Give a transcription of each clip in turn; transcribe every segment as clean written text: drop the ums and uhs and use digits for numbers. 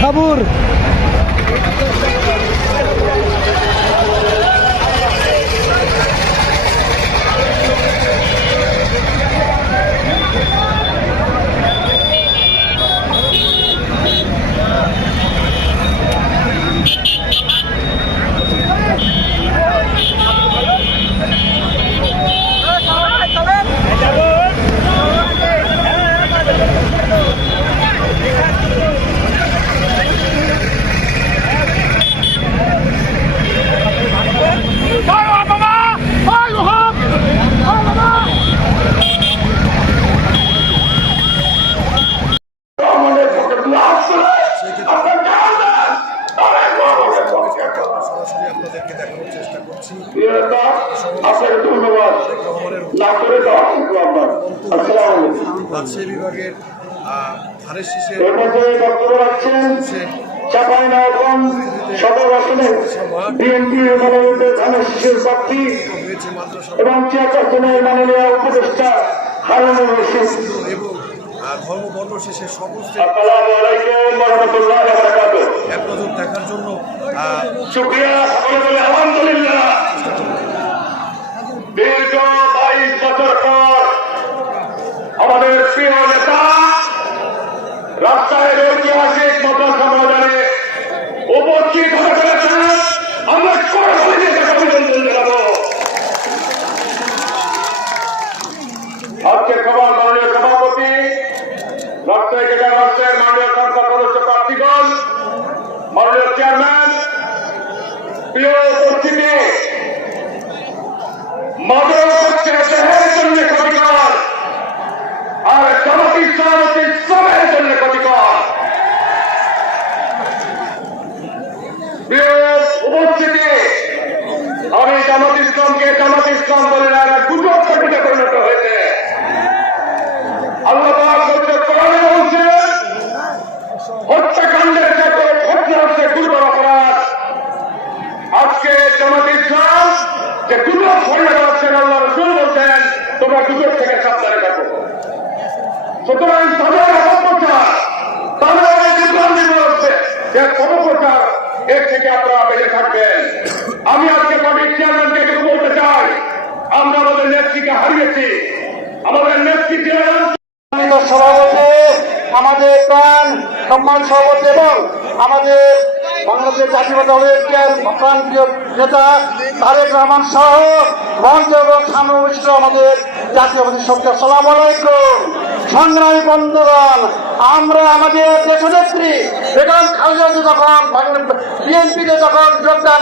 সাবুর রাজশাহী বিভাগের ধানের শীষের বক্তব্য রাখছেন চাঁপাইনবাবগঞ্জ সদর আসনের বিএনপি মনোনীত ধানের শীষের প্রার্থী এবং চেয়ারপারসনের মাননীয় উপদেষ্টা হারুনুর রশিদ এবং ধর্ম বর্ণ শেষে সকল আসসালামু আলাইকুম ওয়া রাহমাতুল্লাহি ওয়া বারাকাতুহু এক নজর দেখার জন্য শুকরিয়া আলহামদুলিল্লাহ। দীর্ঘ 22 বছর পর আমাদের প্রিয় নেতা রাজশাহীর ঐতিহাসিক মাদ্রাসা ময়দানে উপস্থিত হতে পেরেছেন। আমরা সরাসরি অভিনন্দন জানাবো। আজকে সভার মাননীয় সভাপতি রাজশাহী জেলা রাষ্ট্রের মাননীয় সংসদ সদস্য প্রার্থীগণ, মাননীয় যে অপপ্রচার এর থেকে আপনারা বেঁচে থাকবেন। আমি আজকে পার্টির চেয়ারম্যানকে একটু বলতে চাই, আমরা আমাদের নেত্রীকে হারিয়েছি। আমাদের নেত্রী ছিলেন সভাপতি, আমাদের প্রাণ সম্মান সভাপতি এবং আমাদের বাংলাদেশ জাতীয় দলের প্রাণপ্রিয় নেতা তারেক রহমান সহ মঞ্চ এবং সামনে আমাদের জাতীয় সরকার। সালাম আলাইকুম সংগ্রামী বন্ধুগণ, আমরা আমাদের দেশনেত্রী বেগম খালেদা যখন বিএনপিতে যখন যোগদান,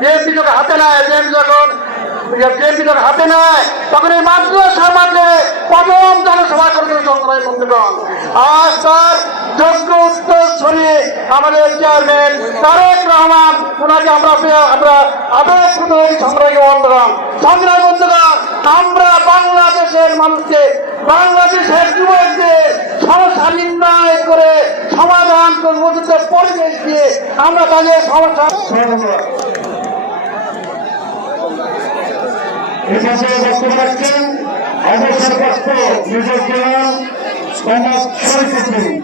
বিএনপি যখন হাতে নেয়, বিএনপি যখন হাতে নেয় তখন এই মাদ্রাসার মাঝে প্রথম জনসভা করেছিল সংগ্রামী বন্ধুগণ। আজ তার যোগ্য উত্তর ছড়িয়ে আমাদের চেয়ারম্যান তারেক রহমান, ওনাকে আমরা আবেগপ্রদ সংগ্রামী বন্ধুগণ। সংগ্রামী বন্ধুগণ, আমরা বাংলাদেশের মানুষকে, বাংলাদেশের যুবকদের সমস্যা নির্ণয় করে সমাধান পরিবেশ দিয়ে আমরা তাদের সমস্যা বক্তব্য রাখছেন অবসরপ্রাপ্ত মেজর জেনারেল মোহাম্মদ শরীফ উদ্দিন।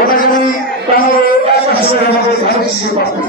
ওটা যেমন তাহলে একটা সময় আমাদের ধারণ প্রার্থী।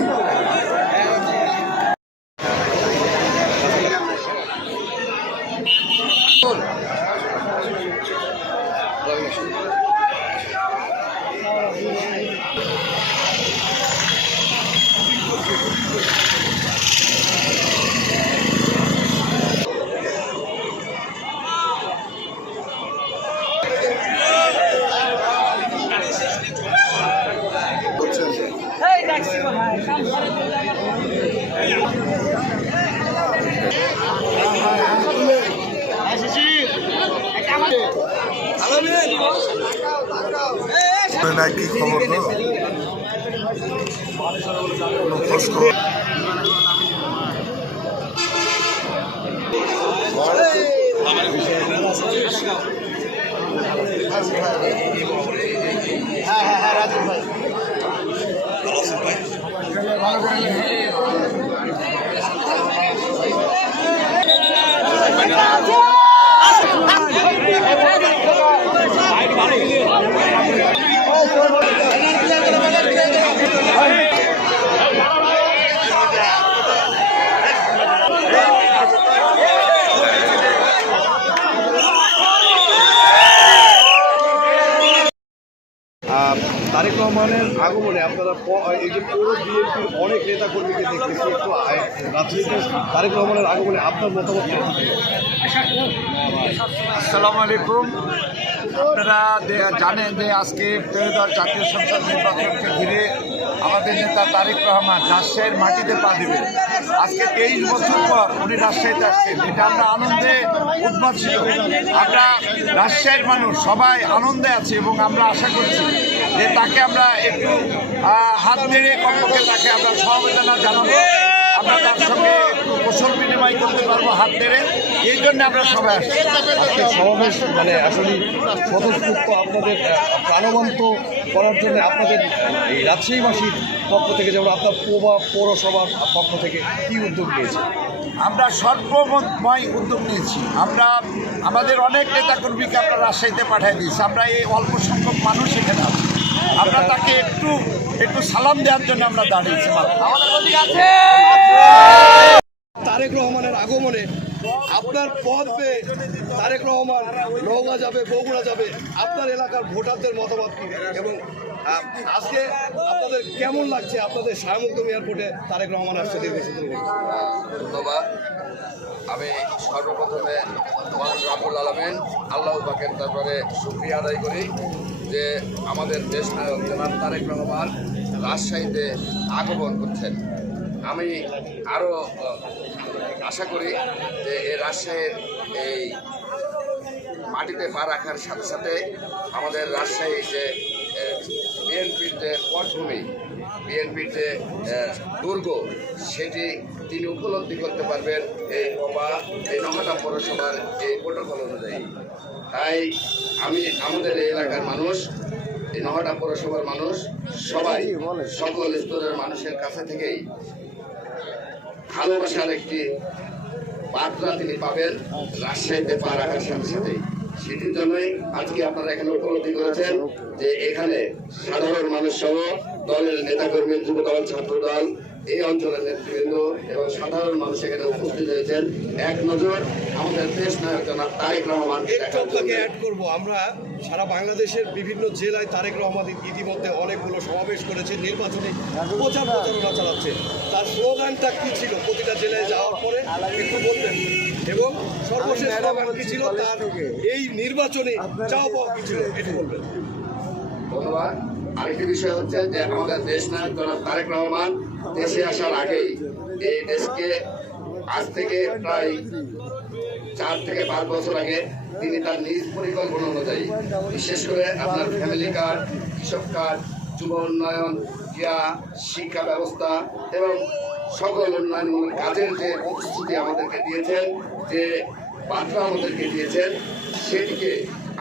কি খবর তো খোঁজ খবর তারেক রহমানের আগমনে আপনারা এই যে পৌর বিএনপির অনেক নেতাকর্মীকে দেখতেছি, একটু রাজনীতিতে তারেক রহমানের আগমনে আপনার মতামত কি? আসসালামু আলাইকুম। আপনারা জানেন যে আজকে ত্রয়োদশ জাতীয় সংসদ নির্বাচনকে ঘিরে আমাদের নেতা তারেক রহমান রাজশাহীর মাটিতে পা দিবেন। আজকে 23 বছর পর উনি রাজশাহীতে আসছেন, এটা আমরা আনন্দে উদ্মাদ ছিল। আমরা রাজশাহীর মানুষ সবাই আনন্দে আছি এবং আমরা আশা করছি যে তাকে আমরা একটু হাত ধরে কমপক্ষে তাকে আমরা সমবেদনা জানাবো, আমরা তার সঙ্গে একটু কৌশল বিনিময় করতে পারবো হাত ধরে। এই জন্য আমরা সবাই আসছি। আজকে সমাবেশ মানে আসলে স্বতঃস্ফূর্ত আপনাদের প্রাণবন্ত করার জন্য আপনাদের এই রাজশাহীবাসীর পক্ষ থেকে, যেমন আপনার পৌরসভার পক্ষ থেকে কী উদ্যোগ নিয়েছে? আমরা সর্বময় উদ্যোগ নিয়েছি। আমরা আমাদের অনেক নেতাকর্মীকে আমরা রাজশাহীতে পাঠিয়ে দিয়েছি। আমরা এই অল্প সংখ্যক মানুষ এখানে আছি, আমরা তাকে একটু সালাম দেওয়ার জন্য আমরা দাঁড়িয়েছি। তারেক রহমানের আগমনে আপনার পদ পেয়ে তারেক রহমান নওগাঁ যাবে, বগুড়া যাবে, আপনার এলাকার ভোটারদের মতামত কি এবং আজকে আপনাদের কেমন লাগছে আপনাদের শাহমুকদম এয়ারপোর্টে তারেক রহমান আসছে দীর্ঘদিন ধরে? ধন্যবাদ। আমি সর্বপ্রথমে মহান রাব্বুল আলামিন আল্লাহ পাকের দরবারে শুকরিয়া আদায় করি যে আমাদের দেশ নায়ক জনাব তারেক রহমান রাজশাহীতে আগমন করছেন। আমি আরও আশা করি যে এই রাজশাহীর এই মাটিতে পা রাখার সাথে সাথে আমাদের রাজশাহী যে বিএনপির যে পটভূমি, বিএনপির যে দুর্গ, সেটি তিনি উপলব্ধি করতে পারবেন এই নওগাঁ পৌরসভার এই প্রোটোকল অনুযায়ী। তাই আমি আমাদের এই এলাকার মানুষ, এই নওগাঁ পৌরসভার মানুষ সবাই সকল স্তরের মানুষের কাছে থেকেই ভালোবাসার একটি বার্তা তিনি পাবেন রাজশাহীতে পা রাখার সাথে সাথেই। সেটির জন্যই আজকে আপনারা এখানে উপলব্ধি করেছেন যে এখানে সাধারণ মানুষ সহ দলের নেতাকর্মী, যুবদল, ছাত্রদল, এই অঞ্চলের নেতৃবৃন্দ এবং সাধারণ মানুষ এখানে উপস্থিত হয়েছেন এক নজর আমাদের দেশ নায়ক জনাব তারেক রহমান। একটু আপনাকে অ্যাড করবো, আমরা সারা বাংলাদেশের বিভিন্ন জেলায় তারেক রহমান ইতিমধ্যে অনেকগুলো সমাবেশ করেছে, নির্বাচনী প্রচারণা চালাচ্ছে। তার স্লোগানটা কি ছিল প্রতিটা জেলায় যাওয়ার পরে একটু বলবেন, এবং সর্বশেষ স্লোগান কি ছিল তার এই নির্বাচনী চাওয়া পাওয়া কি ছিল একটু বলবেন। ধন্যবাদ। আরেকটি বিষয় হচ্ছে যে আমাদের দেশ নায়ক জনাব তারেক রহমান দেশে আসার আগেই এই দেশকে আজ থেকে প্রায় 4 থেকে 5 বছর আগে তিনি তার নিজ পরিকল্পনা অনুযায়ী, বিশেষ করে আপনার ফ্যামিলি কার্ড, কৃষক কার্ড, যুব উন্নয়ন, ক্রিয়া, শিক্ষা ব্যবস্থা এবং সকল উন্নয়নমূলক কাজের যে প্রতিশ্রুতি আমাদেরকে দিয়েছেন, যে বার্তা আমাদেরকে দিয়েছেন, সেটিকে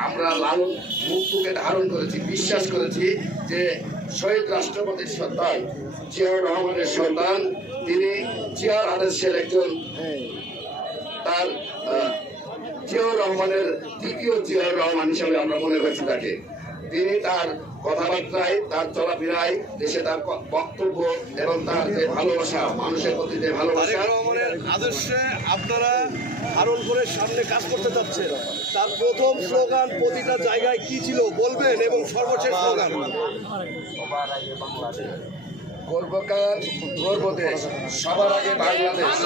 আমরা লালন মুখে ধারণ করেছি, বিশ্বাস করেছি যে শহীদ রাষ্ট্রপতির সন্তান জিয়াউর রহমানের সন্তান, তিনি জিয়ার আদর্শের একজন, তার জিয়াউর রহমানের দ্বিতীয় জিয়াউর রহমান হিসাবে আমরা মনে করছি তাকে। তিনি তার কথাবার্তায়, তার চলাফেরায়, দেশে তার বক্তব্য এবং তার যে ভালোবাসা, মানুষের প্রতি যে ভালোবাসা, তারেক রহমানের আদর্শে আপনারা ধারণ করে সামনে কাজ করতে যাচ্ছেন। তার প্রথম স্লোগান প্রতিটা জায়গায় কি ছিল বলবেন, এবং সর্বশেষ স্লোগান। করব কাজ, গর্ব দেশ, সবার আগে বাংলাদেশ,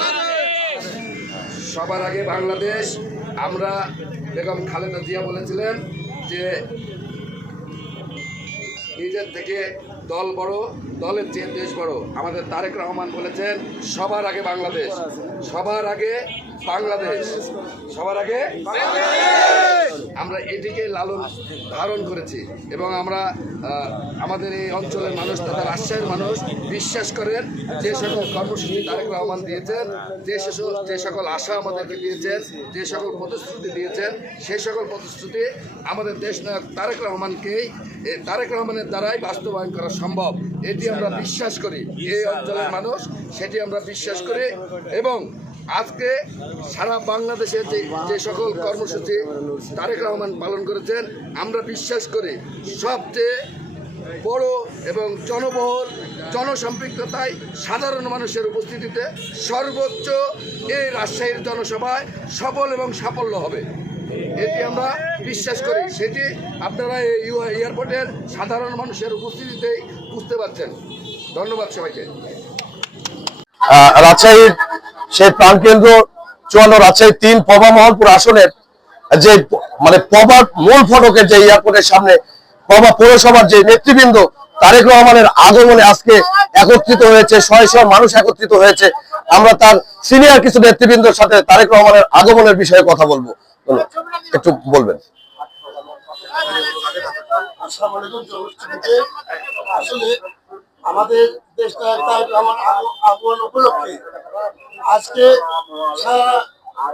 সবার আগে বাংলাদেশ। আমরা বেগম খালেদা জিয়া বলেছিলেন যে নিজের থেকে দল বড়, দলের চেয়ে দেশ বড়। আমাদের তারেক রহমান বলেছেন সবার আগে বাংলাদেশ, সবার আগে বাংলাদেশ, সবার আগে আমরা এটিকে লালন ধারণ করেছি এবং আমরা আমাদের এই অঞ্চলের মানুষ তথা রাজশাহীর মানুষ বিশ্বাস করেন যে সকল কর্মসূচি তারেক রহমান দিয়েছেন, যে সকল আশা আমাদেরকে দিয়েছেন, যে সকল প্রতিশ্রুতি দিয়েছেন, সেই সকল প্রতিশ্রুতি আমাদের দেশ নায়ক তারেক রহমানের দ্বারাই বাস্তবায়ন করা সম্ভব। এটি আমরা বিশ্বাস করি, এই অঞ্চলের মানুষ সেটি আমরা বিশ্বাস করি। এবং আজকে সারা বাংলাদেশে যে সকল কর্মসূচি তারেক রহমান পালন করেছেন, আমরা বিশ্বাস করি সবচেয়ে বড় এবং জনবহুল, জনসম্পৃক্ততায়, সাধারণ মানুষের উপস্থিতিতে সর্বোচ্চ এই রাজশাহীর জনসভায় সফল এবং সাফল্য হবে, এটি আমরা বিশ্বাস করি। সেটি আপনারা এই এয়ারপোর্টের সাধারণ মানুষের উপস্থিতিতেই বুঝতে পারছেন। ধন্যবাদ সবাইকে। রাজশাহীর সেই প্রাণকেন্দ্র 54 রাজশাহী 3 পবা মহলপুর আসনের যে মানে পবার মূল ফটকের যে এয়ারপোর্টের সামনে পবা পৌরসভার যে নেতৃবৃন্দ তারেক রহমানের আগমনে আজকে একত্রিত হয়েছে, শয়ে শয়ে মানুষ একত্রিত হয়েছে। আমরা তার সিনিয়র কিছু নেতৃবৃন্দের সাথে তারেক রহমানের আগমনের বিষয়ে কথা বলবো, একটু বলবেন। আসলে আমাদের দেশ নায়ক আমার আগমন উপলক্ষে আজকে সারা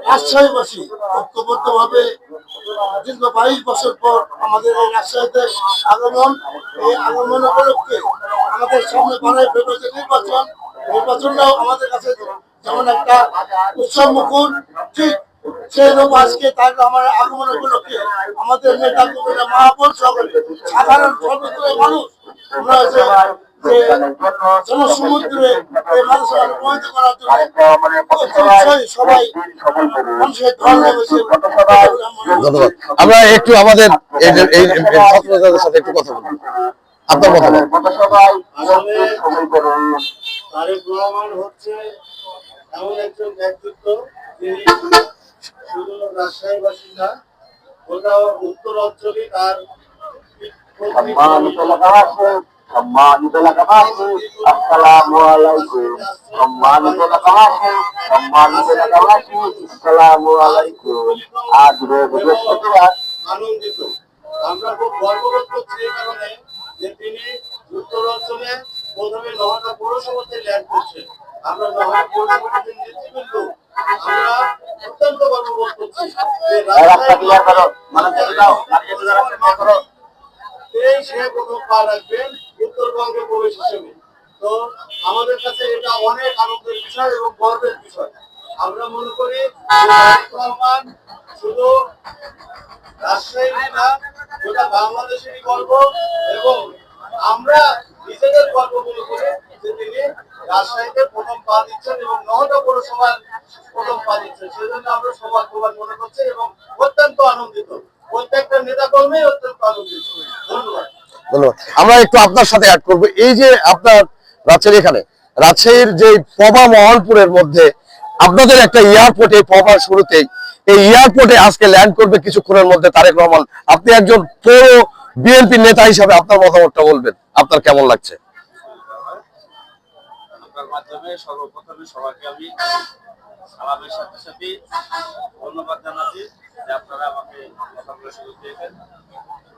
রাজশাহীবাসী ঐক্যবদ্ধভাবে দীর্ঘ 22 বছর পর আমাদের এই রাজশাহীতে আগমন, এই আগমন উপলক্ষে আমাদের সামনে 12 ফেব্রুয়ারি নির্বাচনটাও আমাদের কাছে যেমন একটা উৎসব মুখর, ঠিক সেইরকম আজকে তার আমার আগমন উপলক্ষে আমাদের নেতা কর্মীরা, মহাপন সকলে, সাধারণ সর্বস্তরের মানুষ, আমরা জনসমুদ্রে এই মানুষের অনুপ্রাণিত করার জন্য সবাই মানুষের ধর্মের ধন্যবাদ। আমরা একটু আমাদের এই ছাত্রদের সাথে একটু কথা বলবো, আপনার মতামত। তারেক রহমান হচ্ছে এমন একজন ব্যক্তিত্ব, যিনি শুধু রাজশাহী বাসিন্দা, গোটা উত্তর অঞ্চলে তার সম্মানিত এলাকাবাসী, আসসালামু আলাইকুম। সম্মানিত এলাকাবাসী, আসসালামু আলাইকুম। আজ রোজ বৃহস্পতিবার। আনন্দিত, আমরা খুব গর্ববোধ করছি এই কারণে যে তিনি উত্তর অঞ্চলে প্রথমে নোহাটা পৌরসভাতে ল্যান্ড করছেন। আমরা নোহাটা পৌরসভাতে নেতৃবৃন্দ আমরা অত্যন্ত গর্ববোধ করছি এই সে প্রথম পা রাখবেন উত্তরবঙ্গে প্রবেশ হিসেবে। তো আমাদের কাছে এটা অনেক আনন্দের বিষয় এবং গর্বের বিষয়। আমরা মনে করি রহমান শুধু রাজশাহী গোটা বাংলাদেশেরই গর্ব এবং আমরা নিজেদের গর্ব মনে করে যে তিনি রাজশাহীতে প্রথম পা দিচ্ছেন এবং 9টা পৌরসভার প্রথম পা দিচ্ছেন, সেজন্য আমরা সৌভাগ্যবান মনে করছি এবং অত্যন্ত আনন্দিত। প্রত্যেকটা নেতা কর্মী অত্যন্ত আনন্দিত। ধন্যবাদ। ধন্যবাদ। আমরা একটু আপনার সাথে অ্যাড করবো, এই যে আপনার রাজশাহীর যে পবা মহলপুরের মধ্যে আপনাদের একটা এয়ারপোর্ট, এই পবার শুরুতেই এই এয়ারপোর্টে আজকে ল্যান্ড করবে কিছুক্ষণের মধ্যে তারেক রহমান। আপনি একজন পৌর বিএনপি নেতা হিসাবে আপনার মতামতটা বলবেন, আপনার কেমন লাগছে? আপনার মাধ্যমে সর্বপ্রথমে সবাইকে আমি সালামের সাথে সাথে ধন্যবাদ জানাচ্ছি যে আপনারা আমাকে কথাগুলো সুযোগ দিয়েছেন।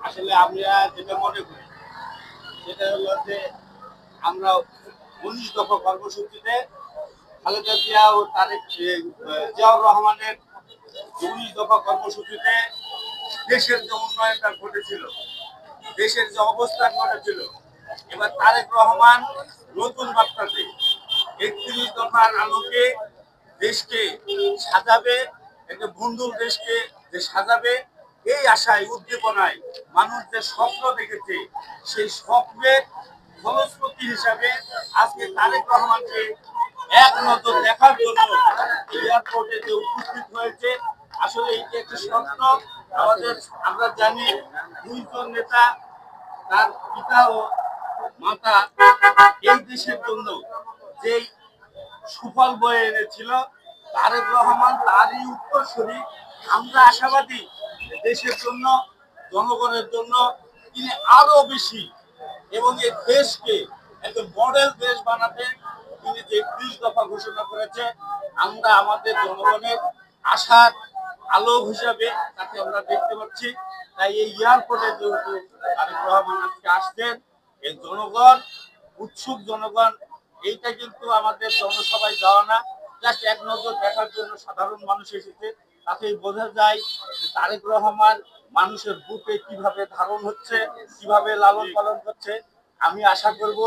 আসলে আমরা যেটা মনে করি সেটা হলো যে আমরা 19 দফা কর্মসূচিতে খালেদা জিয়া ও জিয়াউর রহমানের 19 দফা কর্মসূচিতে দেশের যে উন্নয়নটা ঘটেছিল, দেশের যে অবস্থান ঘটেছিল, এবার তারেক রহমান নতুন বার্তাতে 31 দফার আলোকে দেশকে সাজাবে, একটা বন্ধুর দেশকে যে সাজাবে, এই আশায় উদ্দীপনায় মানুষ যে স্বপ্ন দেখেছে সেই স্বপ্নের ফলশ্রুতি হিসাবে আজকে তারেক রহমানকে এক নজর দেখার জন্য এয়ারপোর্টে যে উপস্থিত হয়েছে, আসলে এইটা একটি স্বপ্ন। আমরা জানি 2 জন নেতা, তার পিতা ও মাতা এই দেশের জন্য যেই সুফল বয়ে এনেছিল, তারেক রহমান তারই উত্তরসূরি। আমরা আশাবাদী দেশের জন্য, জনগণের জন্য তিনি আরো বেশি এবং এই দেশকে একটা মডেল দেশ বানাতে তিনি যে 31 দফা ঘোষণা করেছে, আমরা আমাদের জনগণের আশার আলো হিসাবে তাকে আমরা দেখতে পাচ্ছি। তাই এই এয়ারপোর্টে যেহেতু তারেক রহমান আজকে আসছেন, এই জনগণ উৎসুক, জনগণ এইটা কিন্তু আমাদের জনসভায় যাওয়া না, জাস্ট এক নজর দেখার জন্য সাধারণ মানুষ এসেছে। তাতেই বোঝা যায় যে তারেক রহমান মানুষের বুকে কিভাবে ধারণ হচ্ছে, কিভাবে লালন পালন করছে। আমি আশা করব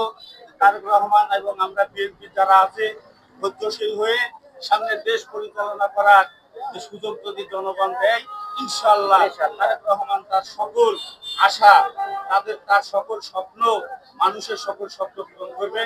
তারেক রহমান এবং আমরা বিএনপি যারা আছে ধৈর্যশীল হয়ে সামনে দেশ পরিচালনা করার যে সুযোগ যদি জনগণ দেয়, ইনশাআল্লাহ তারেক রহমান তার সকল আশা, তার সকল স্বপ্ন, মানুষের সকল স্বপ্ন পূরণ করবে।